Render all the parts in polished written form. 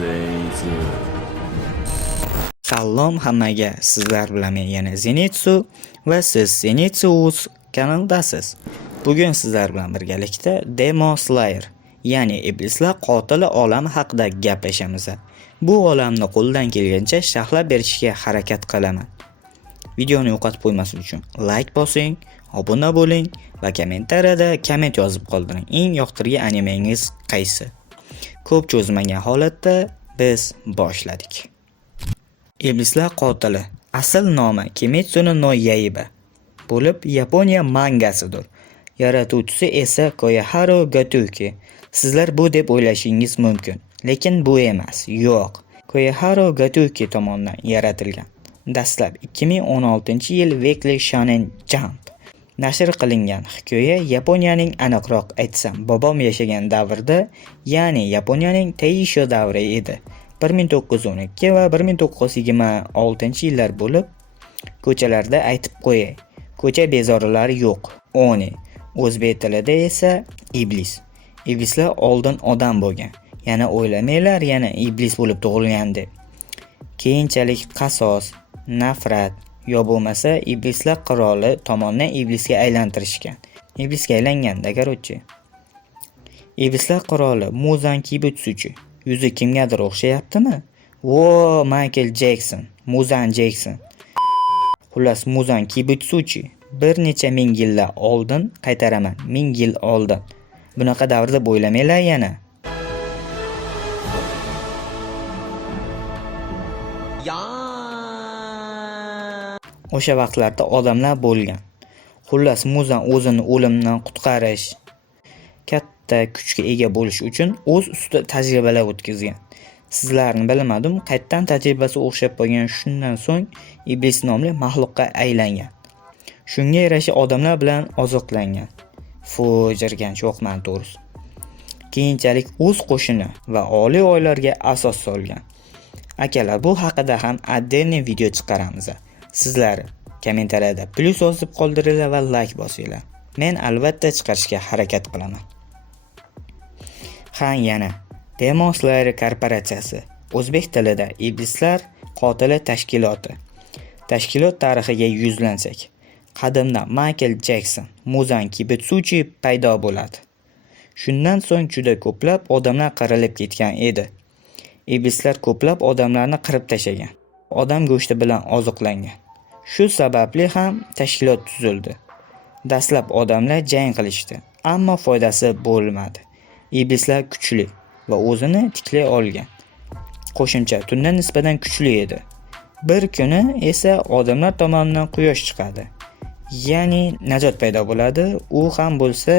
Zenitsu. Salom hammaga, sizlar bilan men yana Zenitsu va siz Zenitsu kanalidasiz. Bugun sizlar bilan birgalikda Demon Slayer, ya'ni iblislar qotili olami haqida gaplashamiz. Bu olamni qo'ldan kelgancha sharhlab berishga harakat qilaman. Videoni yo'qotib qo'ymaslik uchun like bosing, obuna bo'ling va kommentariyada komment yozib qoldiring. Eng yoqtirgan animengiz qaysi? Ko'p cho'zmagan holatda biz boshladik. Iblislar qotili asl nomi Kimetsu no Yaiba bo'lib, Yaponiya mangasidir. Yaratuvchisi esa Koyaharu Gatuki. Sizlar bu deb o'ylashingiz mumkin, lekin bu emas. Yo'q, Koyaharu Gatuki tomonidan yaratilgan. Dastlab 2016-yil Weekly Shonen Jump nashr qilingan hikoya Yaponiyaning, aniqroq aytsam, bobom yashagan davrda, ya'ni Yaponiyaning Taisho davri edi. 1912 va 1926-yillar bo'lib, ko'chalarda aytib qo'yay, ko'cha bezorilari yo'q. Oni, o'zbek tilida esa iblis. Iblislar oldin odam bo'lgan. Yana o'ylamanglar, yana iblis bo'lib tug'ilgan deb. Keyinchalik qasos, nafrat yo bo'lmasa iblislar qiroli tomonidan iblisga aylantirishgan. Iblisga aylangan-da, короче. Iblislar qiroli Muzan Kibutsuchi yuzi kimgadir o'xshayaptimi? Vo, Michael Jackson, Muzan Jackson. Xullas, Muzan Kibutsuchi bir necha ming yillar oldin, qaytaraman, 1000 yil oldin. Bunaqa davrda bo'ylamanglar yana. O'sha vaqtlarda odamlar bo'lgan. Xullas, Muzan o'zini o'limdan qutqarish, katta kuchga ega bo'lish uchun o'z ustida tajribalar o'tkazgan. Sizlarni bilmadim, qaytdan tajribasi o'xshab qolgan. Shundan so'ng iblis nomli maxluqqa aylangan. Shunga yarasha odamlar bilan oziqlangan. Fojirgan cho'qman to'g'risi. Keyinchalik o'z qo'shini va oliy oylarga asos solgan. Akalar, bu haqida ham отдельный video chiqaramiz. Sizlar kommentariyada plus yozib qoldiringlar va like bosinglar. Men albatta chiqarishga harakat qilaman. Yana Demon Slayer korporatsiyasi, o'zbek tilida iblislar qotili tashkiloti. Tashkilot tarixiga yuzlansak, qadimda Michael Jackson, Muzan Kibutsuchi paydo bo'ladi. Shundan so'ng juda ko'plab odamlar qirilib ketgan edi. Iblislar ko'plab odamlarni qirib tashagan. Odam go'shti bilan oziqlangan. Shu sababli ham tashkilot tuzildi. Dastlab odamlar jang qilishdi, ammo foydasi bo'lmadi. Iblislar kuchli va o'zini tiklay olgan. Qo'shimcha tundan nisbatan kuchli edi. Bir kuni esa odamlar tomonidan quyosh chiqadi. Ya'ni najot paydo bo'ladi. U ham bo'lsa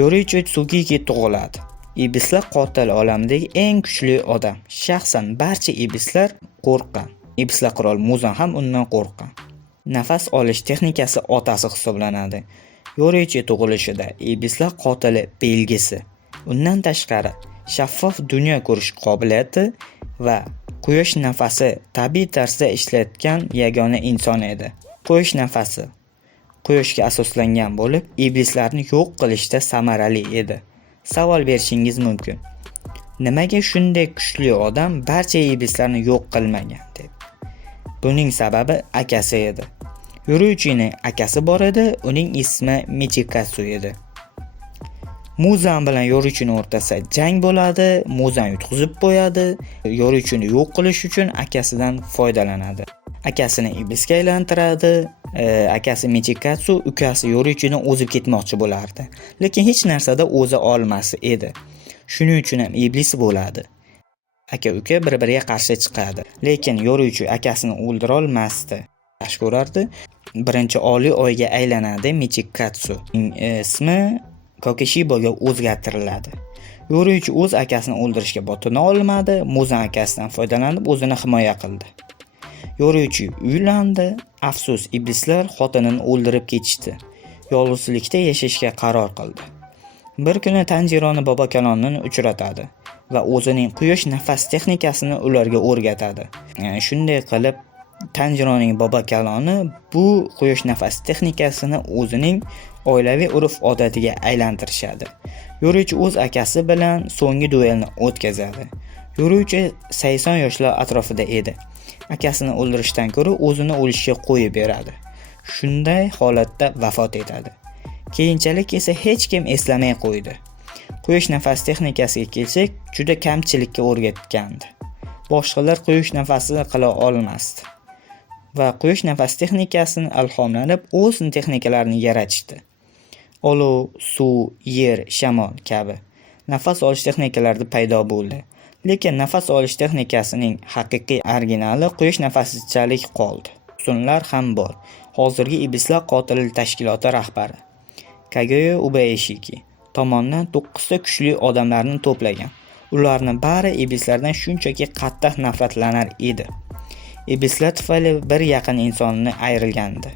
Yorichi Tsukiki tug'iladi. Iblislar qotil olamidagi eng kuchli odam. Shaxsan barcha iblislar qo'rqqan. Iblislar qirol Muzan ham undan qo'rqqan. Nafas olish texnikasi otasi hisoblanadi. Yorichi tug'ilishida iblislar qotili belgisi. Undan tashqari shaffof dunyo ko'rish qobiliyati va quyosh nafasi tabiiy tarzda ishlatgan yagona inson edi. Quyosh nafasi quyoshga asoslangan bo'lib, iblislarni yo'q qilishda samarali edi. Savol berishingiz mumkin. Nimaga shunday kuchli odam barcha iblislarni yo'q qilmagan deb? Buning sababi akasi edi. Yorichining akasi bor edi, uning ismi Michikatsu edi. Muzan bilan Yorichining o'rtasida jang bo'ladi, Muzan yutqizib qo'yadi. Yorichini yo'q qilish uchun akasidan foydalanadi. Akasini iblisga aylantiradi. Akasi Michikatsu ukasi Yorichini o'zib ketmoqchi bo'lardi, lekin hech narsada o'zi olmas edi. Shuning uchun ham iblis bo'ladi. Aka-uka bir-biriga qarshi chiqadi, lekin Yorichi akasini o'ldira olmasdi. Yaxshi ko'rardi. Birinchi oliy oyga aylanadi Michikatsu. Ismi Kokishiboga o'zgartiriladi. Yorichi o'z akasini o'ldirishga botina olmadi, Muzan akasidan foydalanib o'zini himoya qildi. Yorichi uylandi. Afsus, iblislar xotinini o'ldirib ketishdi. Yolg'izlikda yashashga qaror qildi. Bir kuni Tanjironi bobokalonni uchratadi va o'zining quyosh nafas texnikasini ularga o'rgatadi. Shunday qilib Tanjironing bobokaloni bu quyosh nafas texnikasini o'zining oilaviy urf-odatiga aylantirishadi. Yorichi o'z akasi bilan so'nggi duelni o'tkazadi. Yo'lovchi 80 yoshlar atrofida edi. Akasini o'ldirishdan ko'ra o'zini o'lishga qo'yib beradi. Shunday holatda vafot etadi. Keyinchalik esa hech kim eslamay qo'ydi. Quyosh nafas texnikasiga kelsak, juda kamchilikka o'rgatgandi. Boshqalar quyosh nafasini qila olmasdi. Va quyosh nafas texnikasini ilhomlanib, o'z texnikalarini yaratishdi. Olov, suv, yer, shamol kabi nafas olish texnikalarida paydo bo'ldi. Lekin nafas olish texnikasining haqiqiy originali quyosh nafasichalik qoldi. Usullar ham bor. Hozirgi Iblislar qotili tashkiloti rahbari Kagoyo Ubayashiki tomonidan 9 ta kuchli odamlarni to'plagan. Ularni bari iblislardan shunchaki qattiq nafratlanar edi. Iblislar tufayli bir yaqin insonni ayrilgandi.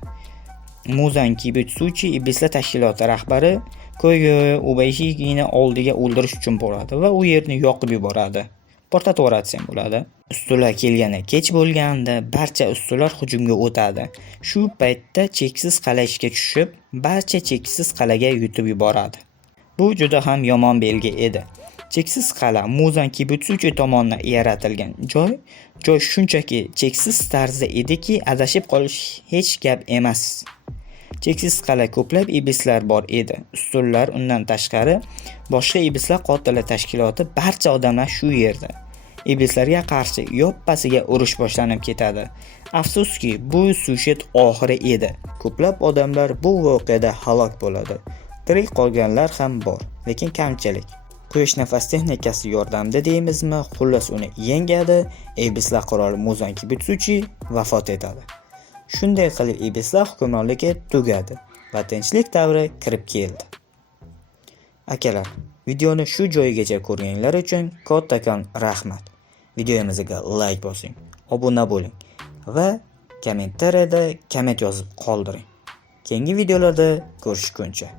Muzan Kibutsuchi iblislar tashkiloti rahbari Kagoyo Ubayashikini oldiga o'ldirish uchun boradi va u yerni yoqib yuboradi. Portatib yuboratsam bo'ladi. Ustunlar kelgani kech bo'lganda barcha ustunlar hujumga o'tadi. Shu paytda cheksiz qala ishga tushib, barcha cheksiz qalaga yutib yuboradi. Bu juda ham yomon belgi edi. Cheksiz qala Muzan Kibutsuchi tomonidan yaratilgan joy shunchaki cheksiz tarzda ediki, adashib qolish hech gap emas. Cheksiz qala ko'plab iblislar bor edi. Ustunlar undan tashqari boshqa iblislar qotili tashkiloti barcha odamlar shu yerda. Iblislarga qarshi yoppasiga urush boshlanib ketadi. Afsuski, bu sujet oxiri edi. Ko'plab odamlar bu voqeada halok bo'ladi. Tirik qolganlar ham bor, lekin kamchilik. Quyosh nafas texnikasi yordamida deymizmi, xullas uni yengadi, iblislar qiroli Muzan Kibutsuchi vafot etadi. Shunday qilib iblislar hukmronligi tugadi va tinchlik davri kirib keldi. Akalar, videoni shu joyigacha ko'rganlar uchun kattakon rahmat. Videomizga like bosing, obuna bo'ling va kommentariyada komment yozib qoldiring. Keyingi videolarda ko'rishguncha